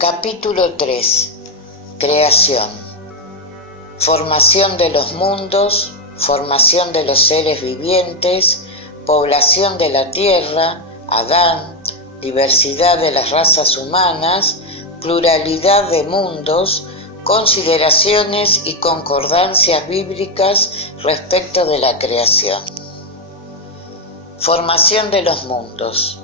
Capítulo 3. Creación. Formación de los mundos, formación de los seres vivientes, población de la tierra, Adán, diversidad de las razas humanas, pluralidad de mundos, consideraciones y concordancias bíblicas respecto de la creación. Formación de los mundos.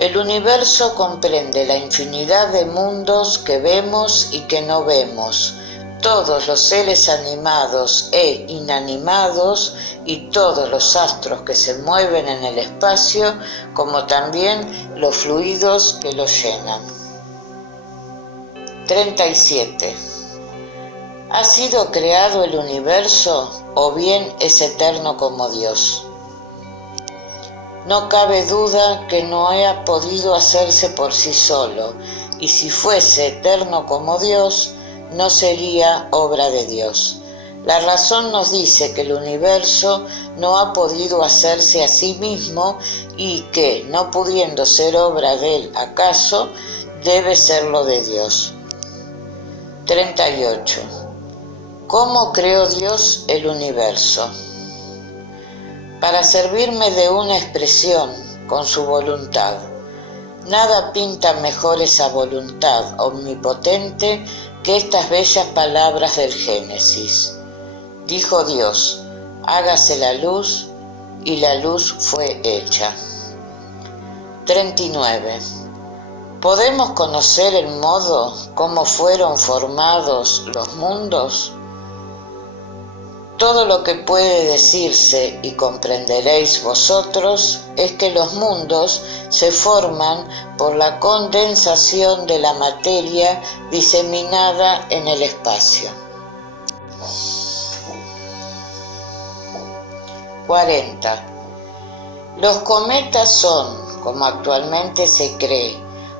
El universo comprende la infinidad de mundos que vemos y que no vemos, todos los seres animados e inanimados y todos los astros que se mueven en el espacio, como también los fluidos que los llenan. 37. ¿Ha sido creado el universo o bien es eterno como Dios? No cabe duda que no haya podido hacerse por sí solo, y si fuese eterno como Dios, no sería obra de Dios. La razón nos dice que el universo no ha podido hacerse a sí mismo y que, no pudiendo ser obra de él acaso, debe serlo de Dios. 38. ¿Cómo creó Dios el universo? Para servirme de una expresión, con su voluntad. Nada pinta mejor esa voluntad omnipotente que estas bellas palabras del Génesis. Dijo Dios, hágase la luz, y la luz fue hecha. 39. ¿Podemos conocer el modo cómo fueron formados los mundos? Todo lo que puede decirse, y comprenderéis vosotros, es que los mundos se forman por la condensación de la materia diseminada en el espacio. 40. Los cometas son, como actualmente se cree,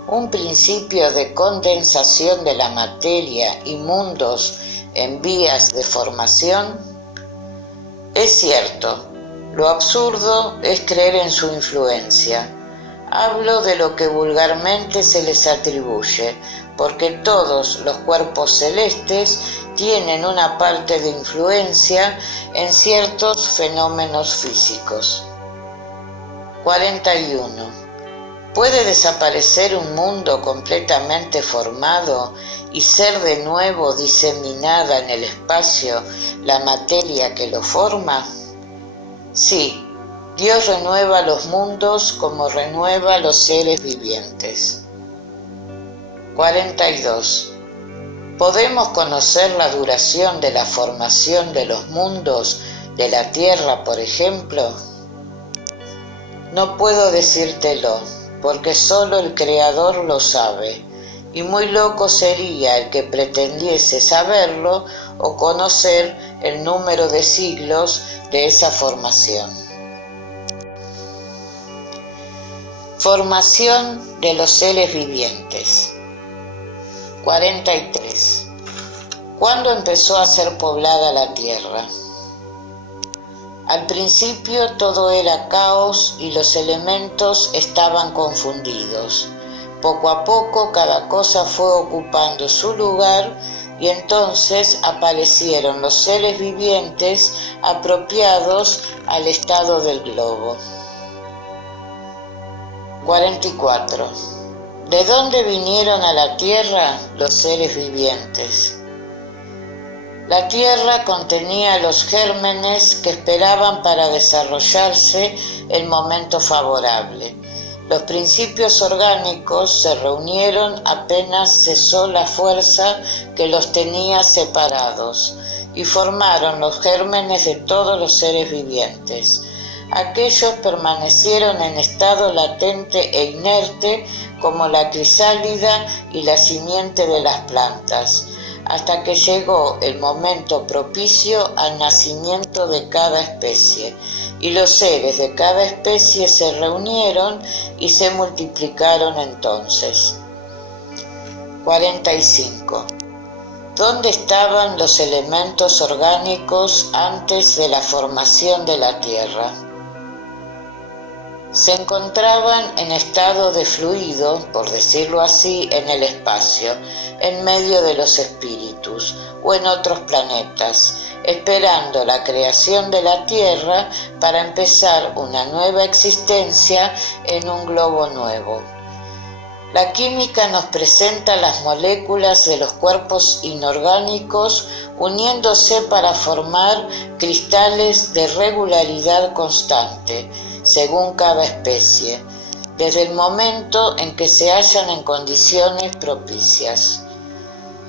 un principio de condensación de la materia y mundos en vías de formación. Es cierto, lo absurdo es creer en su influencia. Hablo de lo que vulgarmente se les atribuye, porque todos los cuerpos celestes tienen una parte de influencia en ciertos fenómenos físicos. 41. ¿Puede desaparecer un mundo completamente formado y ser de nuevo diseminada en el espacio la materia que lo forma? Sí, Dios renueva los mundos como renueva los seres vivientes. 42. ¿Podemos conocer la duración de la formación de los mundos de la Tierra, por ejemplo? No puedo decírtelo, porque solo el Creador lo sabe, y muy loco sería el que pretendiese saberlo o conocer el número de siglos de esa formación. Formación de los seres vivientes. 43. ¿Cuándo empezó a ser poblada la tierra? Al principio todo era caos y los elementos estaban confundidos. Poco a poco cada cosa fue ocupando su lugar y entonces aparecieron los seres vivientes apropiados al estado del globo. 44. ¿De dónde vinieron a la tierra los seres vivientes? La tierra contenía los gérmenes que esperaban para desarrollarse el momento favorable. Los principios orgánicos se reunieron apenas cesó la fuerza que los tenía separados y formaron los gérmenes de todos los seres vivientes. Aquellos permanecieron en estado latente e inerte como la crisálida y la simiente de las plantas, hasta que llegó el momento propicio al nacimiento de cada especie, y los seres de cada especie se reunieron y se multiplicaron entonces. 45. ¿Dónde estaban los elementos orgánicos antes de la formación de la Tierra? Se encontraban en estado de fluido, por decirlo así, en el espacio, en medio de los espíritus o en otros planetas, esperando la creación de la Tierra para empezar una nueva existencia en un globo nuevo. La química nos presenta las moléculas de los cuerpos inorgánicos uniéndose para formar cristales de regularidad constante, según cada especie, desde el momento en que se hallan en condiciones propicias.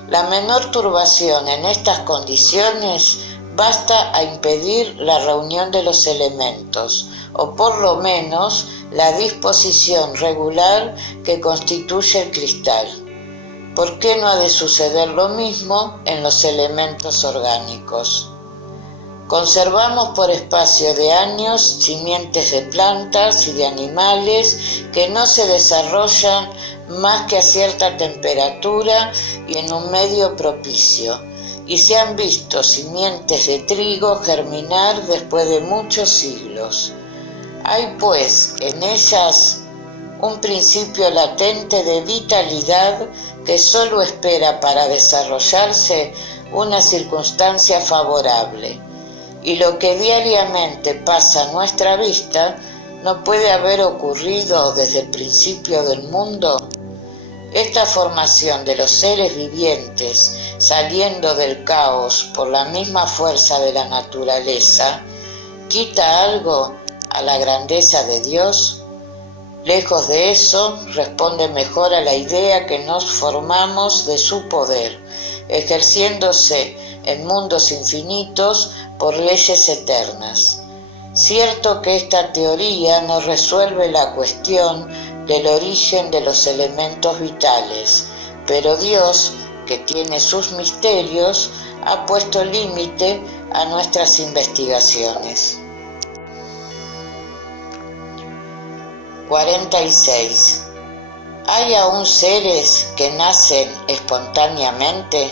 La menor turbación en estas condiciones basta a impedir la reunión de los elementos, o por lo menos la disposición regular que constituye el cristal. ¿Por qué no ha de suceder lo mismo en los elementos orgánicos? Conservamos por espacio de años simientes de plantas y de animales que no se desarrollan más que a cierta temperatura y en un medio propicio, y se han visto simientes de trigo germinar después de muchos siglos. Hay pues en ellas un principio latente de vitalidad que solo espera para desarrollarse una circunstancia favorable, y lo que diariamente pasa a nuestra vista no puede haber ocurrido desde el principio del mundo. Esta formación de los seres vivientes saliendo del caos por la misma fuerza de la naturaleza, ¿quita algo a la grandeza de Dios? Lejos de eso, responde mejor a la idea que nos formamos de su poder, ejerciéndose en mundos infinitos por leyes eternas. Cierto que esta teoría no resuelve la cuestión del origen de los elementos vitales, pero Dios, que tiene sus misterios, ha puesto límite a nuestras investigaciones. 46. ¿Hay aún seres que nacen espontáneamente?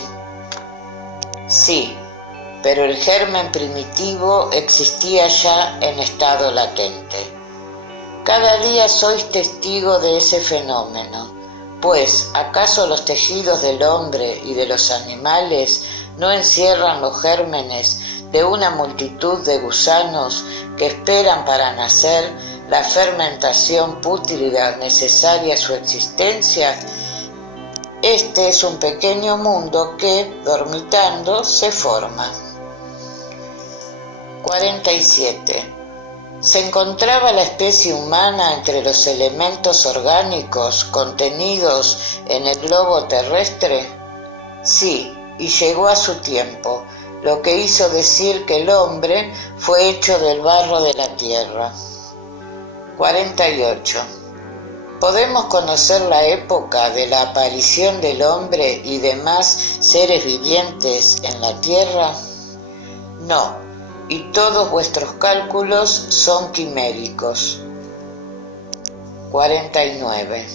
Sí, pero el germen primitivo existía ya en estado latente. Cada día sois testigo de ese fenómeno, pues ¿acaso los tejidos del hombre y de los animales no encierran los gérmenes de una multitud de gusanos que esperan para nacer la fermentación pútrida necesaria a su existencia? Este es un pequeño mundo que, dormitando, se forma. 47. ¿Se encontraba la especie humana entre los elementos orgánicos contenidos en el globo terrestre? Sí, y llegó a su tiempo, lo que hizo decir que el hombre fue hecho del barro de la tierra. 48. ¿Podemos conocer la época de la aparición del hombre y demás seres vivientes en la tierra? No, y todos vuestros cálculos son quiméricos. 49.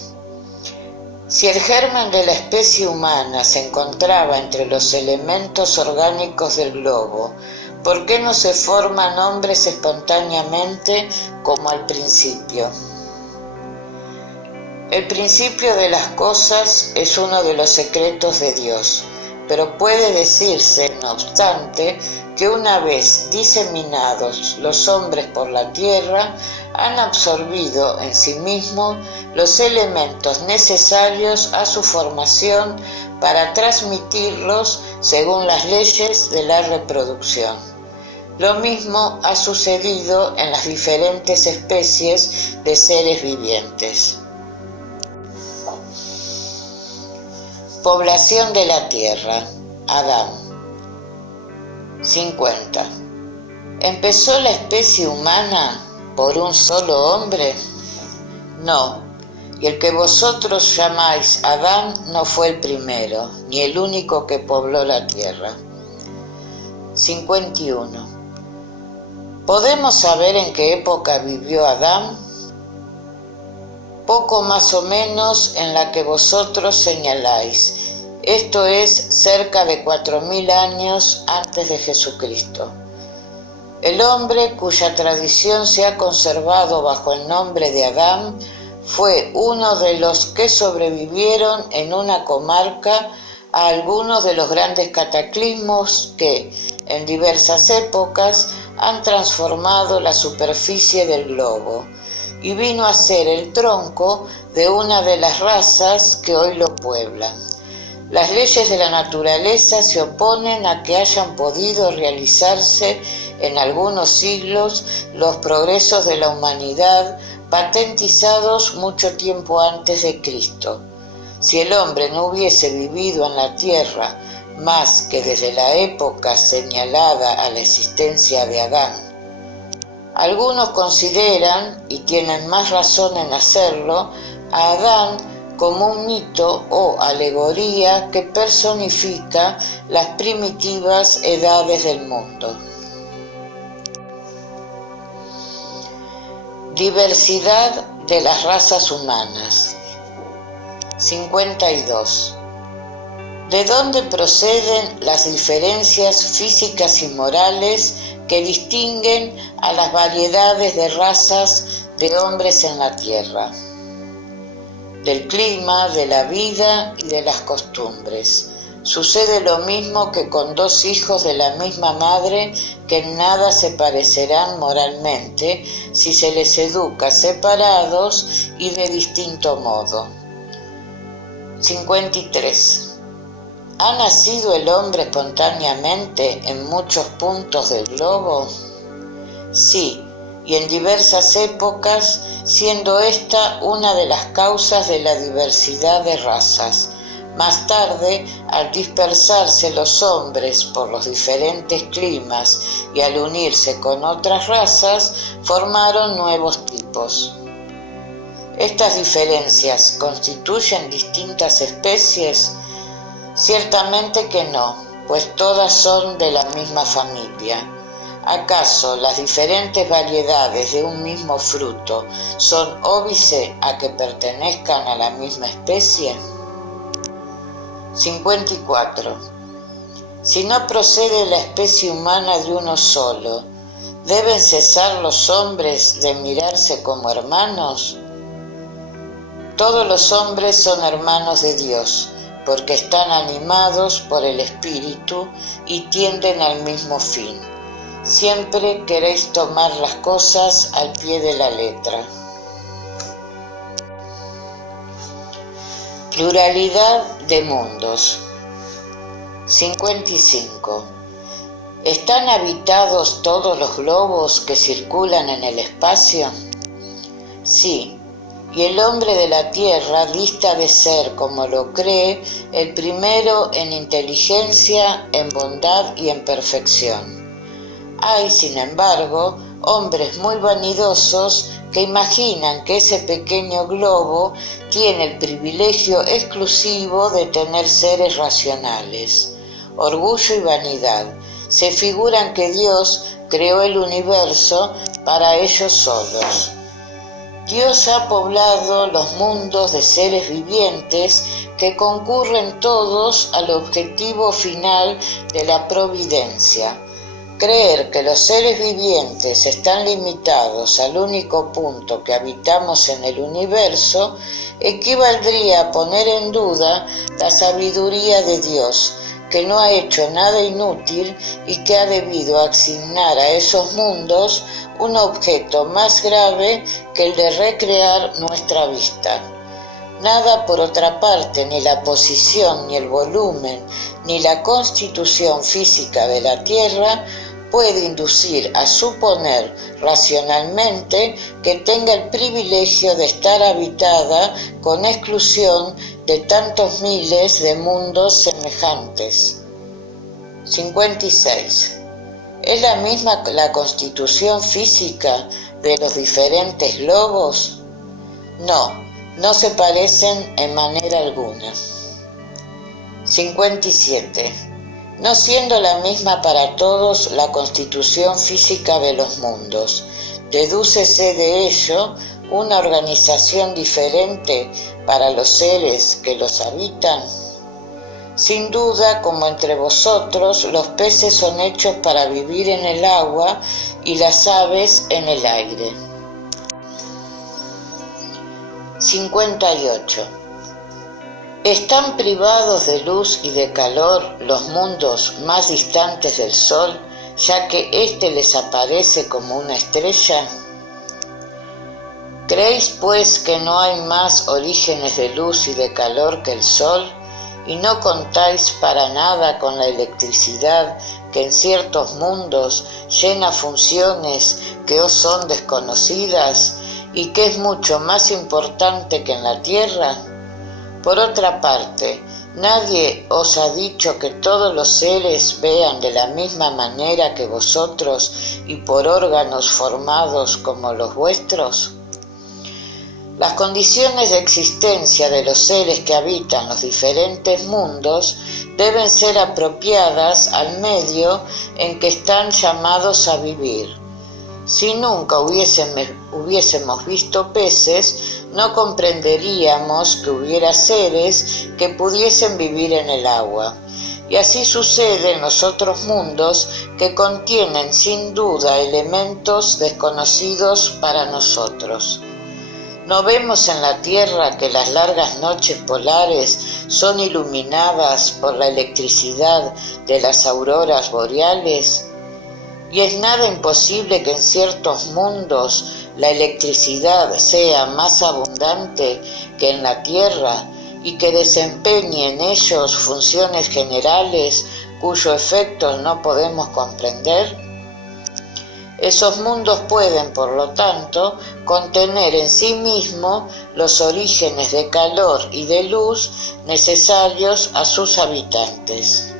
Si el germen de la especie humana se encontraba entre los elementos orgánicos del globo, ¿por qué no se forman hombres espontáneamente como al principio? El principio de las cosas es uno de los secretos de Dios, pero puede decirse, no obstante, que una vez diseminados los hombres por la tierra, han absorbido en sí mismos los elementos necesarios a su formación para transmitirlos según las leyes de la reproducción. Lo mismo ha sucedido en las diferentes especies de seres vivientes. Población de la tierra. Adán. 50. ¿Empezó la especie humana por un solo hombre? No, y el que vosotros llamáis Adán no fue el primero, ni el único que pobló la tierra. 51. ¿Podemos saber en qué época vivió Adán? Poco más o menos en la que vosotros señaláis, esto es cerca de 4000 años antes de Jesucristo. El hombre cuya tradición se ha conservado bajo el nombre de Adán fue uno de los que sobrevivieron en una comarca a algunos de los grandes cataclismos que, en diversas épocas, han transformado la superficie del globo, y vino a ser el tronco de una de las razas que hoy lo pueblan. Las leyes de la naturaleza se oponen a que hayan podido realizarse en algunos siglos los progresos de la humanidad patentizados mucho tiempo antes de Cristo. Si el hombre no hubiese vivido en la tierra más que desde la época señalada a la existencia de Adán. Algunos consideran, y tienen más razón en hacerlo, a Adán como un mito o alegoría que personifica las primitivas edades del mundo. Diversidad de las razas humanas. 52. ¿De dónde proceden las diferencias físicas y morales que distinguen a las variedades de razas de hombres en la tierra? Del clima, de la vida y de las costumbres. Sucede lo mismo que con dos hijos de la misma madre que en nada se parecerán moralmente si se les educa separados y de distinto modo. 53. ¿Ha nacido el hombre espontáneamente en muchos puntos del globo? Sí, y en diversas épocas, siendo esta una de las causas de la diversidad de razas. Más tarde, al dispersarse los hombres por los diferentes climas y al unirse con otras razas, formaron nuevos tipos. ¿Estas diferencias constituyen distintas especies? Ciertamente que no, pues todas son de la misma familia. ¿Acaso las diferentes variedades de un mismo fruto son óbice a que pertenezcan a la misma especie? 54. Si no procede la especie humana de uno solo, ¿deben cesar los hombres de mirarse como hermanos? Todos los hombres son hermanos de Dios, porque están animados por el Espíritu y tienden al mismo fin. Siempre queréis tomar las cosas al pie de la letra. Pluralidad de mundos. 55. ¿Están habitados todos los globos que circulan en el espacio? Sí. Y el hombre de la tierra dista de ser, como lo cree, el primero en inteligencia, en bondad y en perfección. Hay, sin embargo, hombres muy vanidosos que imaginan que ese pequeño globo tiene el privilegio exclusivo de tener seres racionales. Orgullo y vanidad. Se figuran que Dios creó el universo para ellos solos. Dios ha poblado los mundos de seres vivientes que concurren todos al objetivo final de la providencia. Creer que los seres vivientes están limitados al único punto que habitamos en el universo equivaldría a poner en duda la sabiduría de Dios, que no ha hecho nada inútil y que ha debido asignar a esos mundos un objeto más grave que el de recrear nuestra vista. Nada, por otra parte, ni la posición, ni el volumen, ni la constitución física de la Tierra puede inducir a suponer racionalmente que tenga el privilegio de estar habitada con exclusión de tantos miles de mundos semejantes. 56. ¿Es la misma la constitución física de los diferentes globos? No, no se parecen en manera alguna. 57. No siendo la misma para todos la constitución física de los mundos, dedúcese de ello una organización diferente para los seres que los habitan. Sin duda, como entre vosotros, los peces son hechos para vivir en el agua y las aves en el aire. 58. ¿Están privados de luz y de calor los mundos más distantes del Sol, ya que éste les aparece como una estrella? ¿Creéis pues que no hay más orígenes de luz y de calor que el Sol, y no contáis para nada con la electricidad que en ciertos mundos llena funciones que os son desconocidas y que es mucho más importante que en la Tierra? Por otra parte, ¿nadie os ha dicho que todos los seres vean de la misma manera que vosotros y por órganos formados como los vuestros? Las condiciones de existencia de los seres que habitan los diferentes mundos deben ser apropiadas al medio en que están llamados a vivir. Si nunca hubiésemos visto peces, no comprenderíamos que hubiera seres que pudiesen vivir en el agua. Y así sucede en los otros mundos que contienen sin duda elementos desconocidos para nosotros. ¿No vemos en la Tierra que las largas noches polares son iluminadas por la electricidad de las auroras boreales? Y es nada imposible que en ciertos mundos la electricidad sea más abundante que en la Tierra y que desempeñe en ellos funciones generales cuyo efecto no podemos comprender. Esos mundos pueden, por lo tanto, contener en sí mismos los orígenes de calor y de luz necesarios a sus habitantes.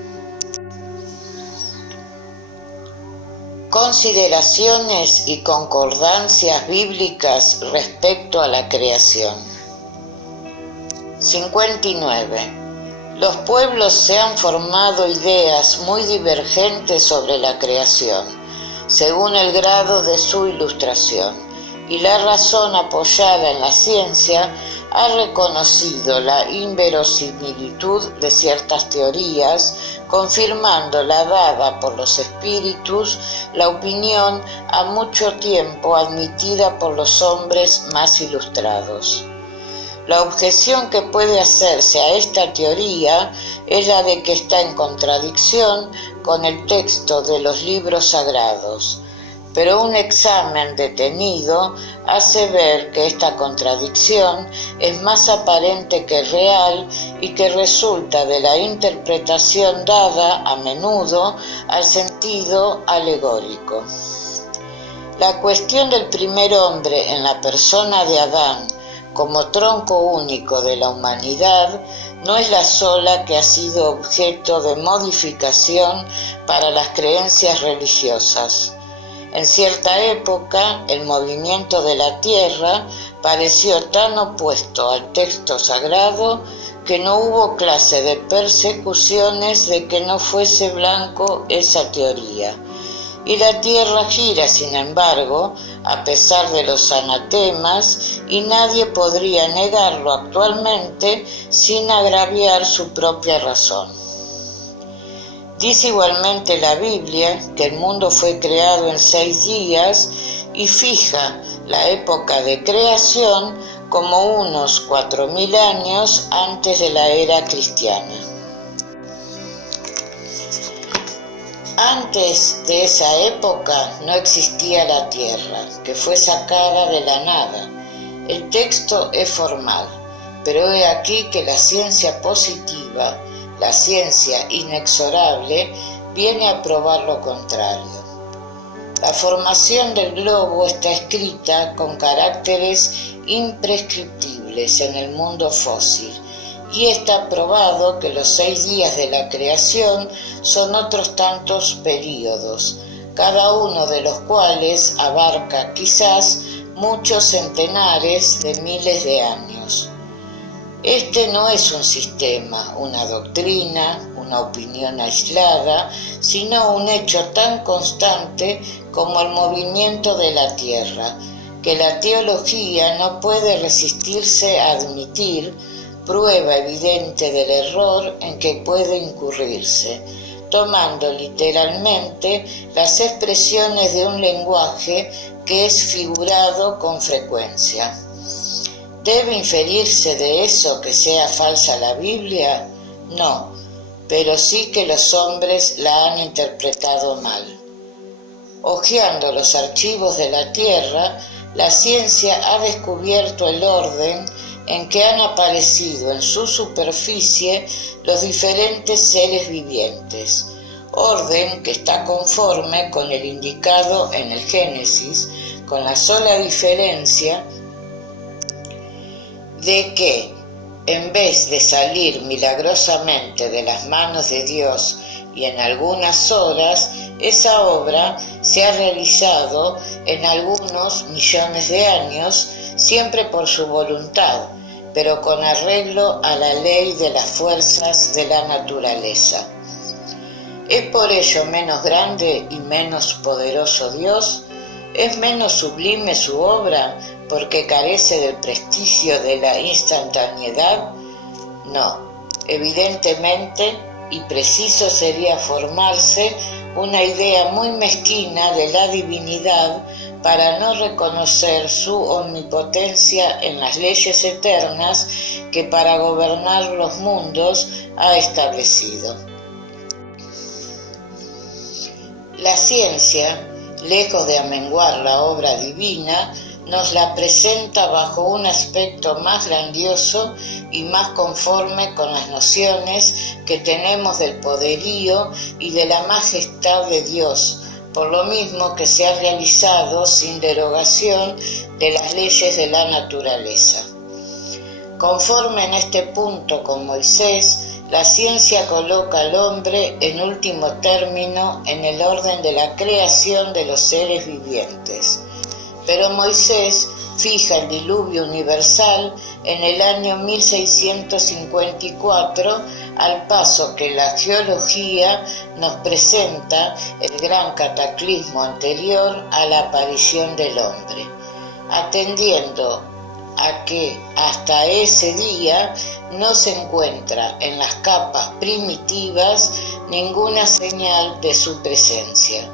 Consideraciones y concordancias bíblicas respecto a la creación. 59. Los pueblos se han formado ideas muy divergentes sobre la creación, según el grado de su ilustración, y la razón apoyada en la ciencia ha reconocido la inverosimilitud de ciertas teorías, confirmando la dada por los espíritus, la opinión a mucho tiempo admitida por los hombres más ilustrados. La objeción que puede hacerse a esta teoría es la de que está en contradicción con el texto de los libros sagrados, pero un examen detenido hace ver que esta contradicción es más aparente que real y que resulta de la interpretación dada a menudo al sentido alegórico. La cuestión del primer hombre en la persona de Adán como tronco único de la humanidad no es la sola que ha sido objeto de modificación para las creencias religiosas. En cierta época, el movimiento de la tierra pareció tan opuesto al texto sagrado que no hubo clase de persecuciones de que no fuese blanco esa teoría. Y la tierra gira, sin embargo, a pesar de los anatemas, y nadie podría negarlo actualmente sin agraviar su propia razón. Dice igualmente la Biblia que el mundo fue creado en 6 días y fija la época de creación como unos 4.000 años antes de la era cristiana. Antes de esa época no existía la tierra, que fue sacada de la nada. El texto es formal, pero he aquí que la ciencia positiva, la ciencia inexorable, viene a probar lo contrario. La formación del globo está escrita con caracteres imprescriptibles en el mundo fósil, y está probado que los 6 días de la creación son otros tantos períodos, cada uno de los cuales abarca quizás muchos centenares de miles de años. Este no es un sistema, una doctrina, una opinión aislada, sino un hecho tan constante como el movimiento de la Tierra, que la teología no puede resistirse a admitir, prueba evidente del error en que puede incurrirse, tomando literalmente las expresiones de un lenguaje que es figurado con frecuencia. ¿Debe inferirse de eso que sea falsa la Biblia? No, pero sí que los hombres la han interpretado mal. Hojeando los archivos de la Tierra, la ciencia ha descubierto el orden en que han aparecido en su superficie los diferentes seres vivientes, orden que está conforme con el indicado en el Génesis, con la sola diferencia de que, en vez de salir milagrosamente de las manos de Dios y en algunas horas, esa obra se ha realizado en algunos millones de años, siempre por su voluntad, pero con arreglo a la ley de las fuerzas de la naturaleza. ¿Es por ello menos grande y menos poderoso Dios? ¿Es menos sublime su obra porque carece del prestigio de la instantaneidad? No, evidentemente, y preciso sería formarse una idea muy mezquina de la divinidad para no reconocer su omnipotencia en las leyes eternas que para gobernar los mundos ha establecido. La ciencia, lejos de amenguar la obra divina, nos la presenta bajo un aspecto más grandioso y más conforme con las nociones que tenemos del poderío y de la majestad de Dios, por lo mismo que se ha realizado sin derogación de las leyes de la naturaleza. Conforme en este punto con Moisés, la ciencia coloca al hombre en último término en el orden de la creación de los seres vivientes. Pero Moisés fija el diluvio universal en el año 1654, al paso que la geología nos presenta el gran cataclismo anterior a la aparición del hombre, atendiendo a que hasta ese día no se encuentra en las capas primitivas ninguna señal de su presencia,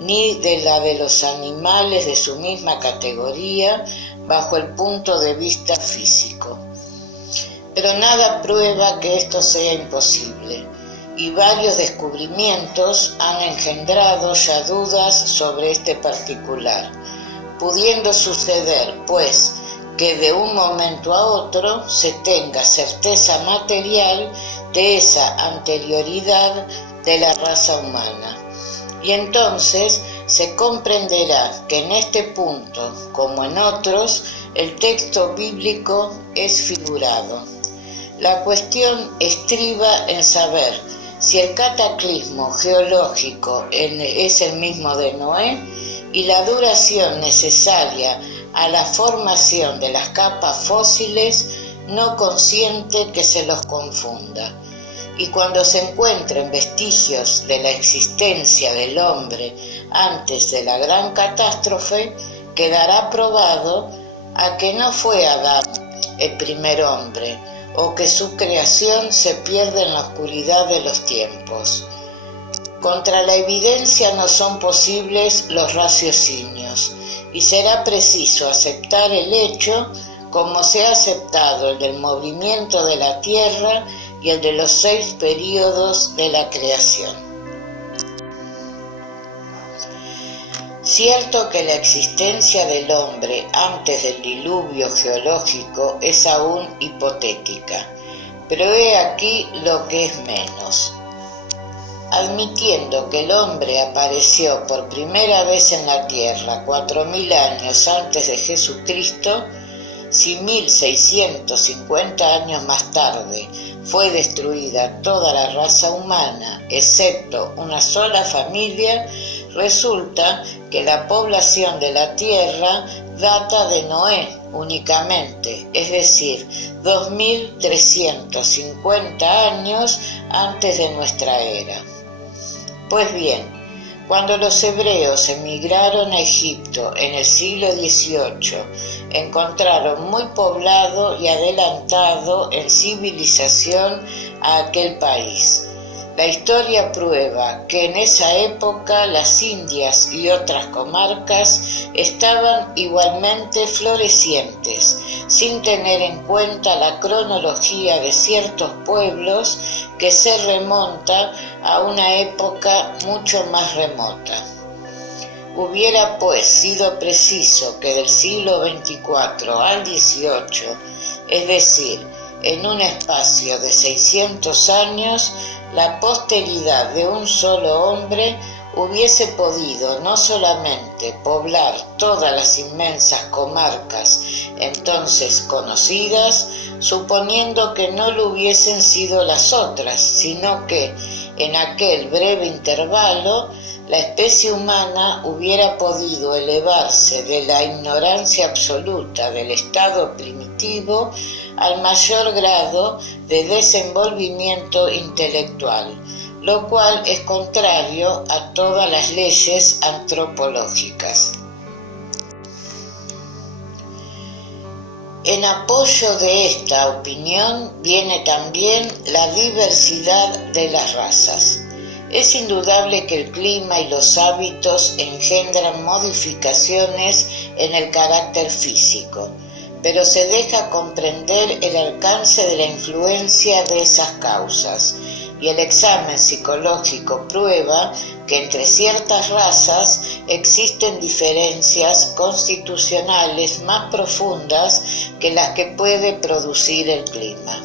ni de la de los animales de su misma categoría bajo el punto de vista físico. Pero nada prueba que esto sea imposible, y varios descubrimientos han engendrado ya dudas sobre este particular, pudiendo suceder, pues, que de un momento a otro se tenga certeza material de esa anterioridad de la raza humana. Y entonces se comprenderá que en este punto, como en otros, el texto bíblico es figurado. La cuestión estriba en saber si el cataclismo geológico es el mismo de Noé y la duración necesaria a la formación de las capas fósiles no consiente que se los confunda. Y cuando se encuentren vestigios de la existencia del hombre antes de la gran catástrofe, quedará probado a que no fue Adán el primer hombre, o que su creación se pierde en la oscuridad de los tiempos. Contra la evidencia no son posibles los raciocinios, y será preciso aceptar el hecho como se ha aceptado el del movimiento de la Tierra y el de los 6 períodos de la creación. Cierto que la existencia del hombre antes del diluvio geológico es aún hipotética, pero he aquí lo que es menos. Admitiendo que el hombre apareció por primera vez en la Tierra 4000 años antes de Jesucristo, si 1650 años más tarde fue destruida toda la raza humana, excepto una sola familia, resulta que la población de la Tierra data de Noé únicamente, es decir, 2350 años antes de nuestra era. Pues bien, cuando los hebreos emigraron a Egipto en el siglo XVIII, encontraron muy poblado y adelantado en civilización a aquel país, La historia prueba que en esa época las Indias y otras comarcas estaban igualmente florecientes, sin tener en cuenta la cronología de ciertos pueblos que se remonta a una época mucho más remota. Hubiera pues sido preciso que del siglo XXIV al XVIII, es decir, en un espacio de 600 años, la posteridad de un solo hombre hubiese podido no solamente poblar todas las inmensas comarcas entonces conocidas, suponiendo que no lo hubiesen sido las otras, sino que en aquel breve intervalo la especie humana hubiera podido elevarse de la ignorancia absoluta del estado primitivo al mayor grado de desenvolvimiento intelectual, lo cual es contrario a todas las leyes antropológicas. En apoyo de esta opinión viene también la diversidad de las razas. Es indudable que el clima y los hábitos engendran modificaciones en el carácter físico, pero se deja comprender el alcance de la influencia de esas causas, y el examen psicológico prueba que entre ciertas razas existen diferencias constitucionales más profundas que las que puede producir el clima.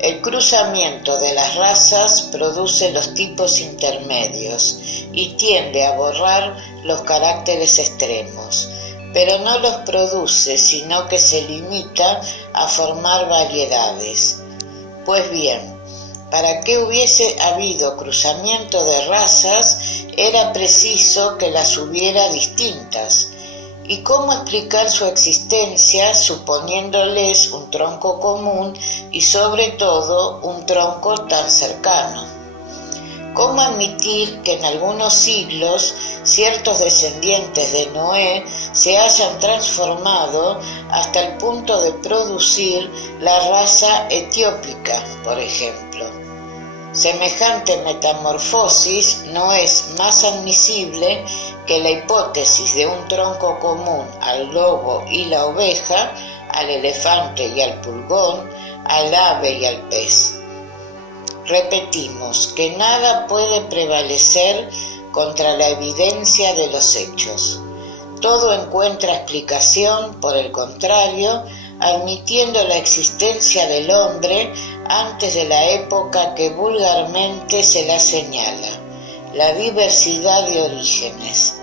El cruzamiento de las razas produce los tipos intermedios y tiende a borrar los caracteres extremos, pero no los produce, sino que se limita a formar variedades. Pues bien, para que hubiese habido cruzamiento de razas, era preciso que las hubiera distintas. ¿Y cómo explicar su existencia suponiéndoles un tronco común y sobre todo un tronco tan cercano? ¿Cómo admitir que en algunos siglos ciertos descendientes de Noé se hayan transformado hasta el punto de producir la raza etiópica, por ejemplo? Semejante metamorfosis no es más admisible que la hipótesis de un tronco común al lobo y la oveja, al elefante y al pulgón, al ave y al pez. Repetimos que nada puede prevalecer contra la evidencia de los hechos. Todo encuentra explicación, por el contrario, admitiendo la existencia del hombre antes de la época que vulgarmente se la señala, la diversidad de orígenes.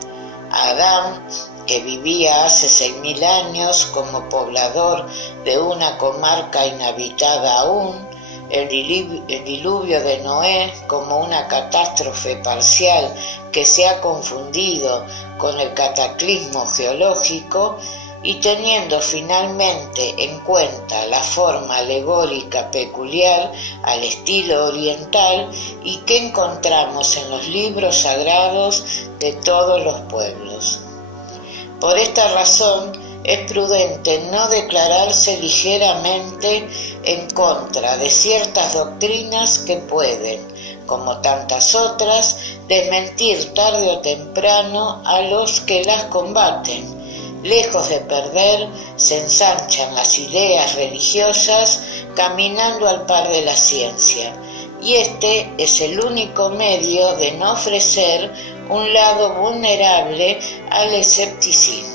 Adán, que vivía hace 6.000 años como poblador de una comarca inhabitada aún, el diluvio de Noé como una catástrofe parcial que se ha confundido con el cataclismo geológico, y teniendo finalmente en cuenta la forma alegórica peculiar al estilo oriental y que encontramos en los libros sagrados de todos los pueblos. Por esta razón es prudente no declararse ligeramente en contra de ciertas doctrinas que pueden, como tantas otras, desmentir tarde o temprano a los que las combaten. Lejos de perder, se ensanchan las ideas religiosas caminando al par de la ciencia, y este es el único medio de no ofrecer un lado vulnerable al escepticismo.